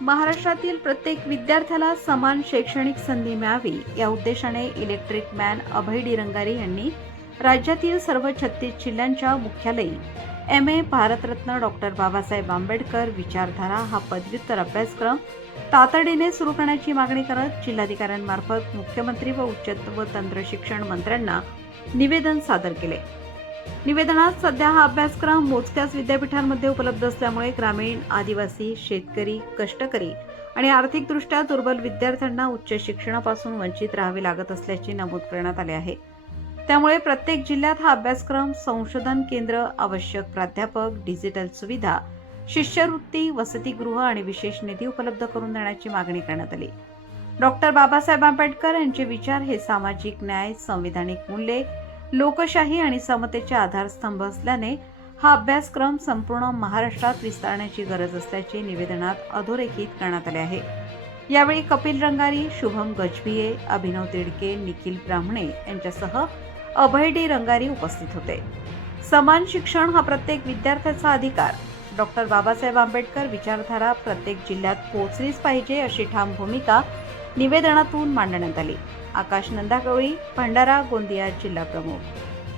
महाराष्ट्रातील प्रत्येक विद्यार्थ्याला समान शैक्षणिक संधी मिळावी या उद्देशाने इलेक्ट्रिक मॅन अभय डिरंगारे यांनी राज्यातील सर्व 36 जिल्ह्यांच्या मुख्यालयी MA भारतरत्न डॉक्टर बाबासाहेब आंबेडकर विचारधारा हा पदव्युत्तर अभ्यासक्रम तातडीने सुरू करण्याची मागणी करत जिल्हाधिकाऱ्यांमार्फत मुख्यमंत्री व उच्च व तंत्र शिक्षण मंत्र्यांना निवेदन सादर केले। निवेदनात सध्या हा अभ्यासक्रम मोजक्याच विद्यापीठांमध्ये उपलब्ध असल्यामुळे ग्रामीण, आदिवासी, शेतकरी, कष्टकरी आणि आर्थिकदृष्ट्या दुर्बल विद्यार्थ्यांना उच्च शिक्षणापासून वंचित राहावे लागत असल्याचे नमूद करण्यात आले आहे। त्यामुळे प्रत्येक जिल्ह्यात हा अभ्यासक्रम, संशोधन केंद्र, आवश्यक प्राध्यापक, डिजिटल सुविधा, शिष्यवृत्ती, वसतिगृह आणि विशेष निधी उपलब्ध करून देण्याची मागणी करण्यात आली। डॉक्टर बाबासाहेब आंबेडकर यांचे विचार हे सामाजिक न्याय, संविधानिक मूल्ये, लोकशाही आणि समतेचे आधारस्तंभ असल्याने हा अभ्यासक्रम संपूर्ण महाराष्ट्रात विस्तारण्याची गरज असल्याचे निवेदनात अधोरेखित करण्यात आले आहे। यावेळी कपिल रंगारी, शुभम गजभिये, अभिनव तिडके, निखिल ब्राह्मणे यांच्यासह अभय डी रंगारी उपस्थित होते। समान शिक्षण हा प्रत्येक विद्यार्थ्याचा अधिकार, डॉक्टर बाबासाहेब आंबेडकर विचारधारा प्रत्येक जिल्ह्यात पोहोचलीच पाहिजे अशी ठाम भूमिका निवेदनातून मांडण्यात आली। आकाश नंदागवळी, भंडारा गोंदिया जिल्हा प्रमुख।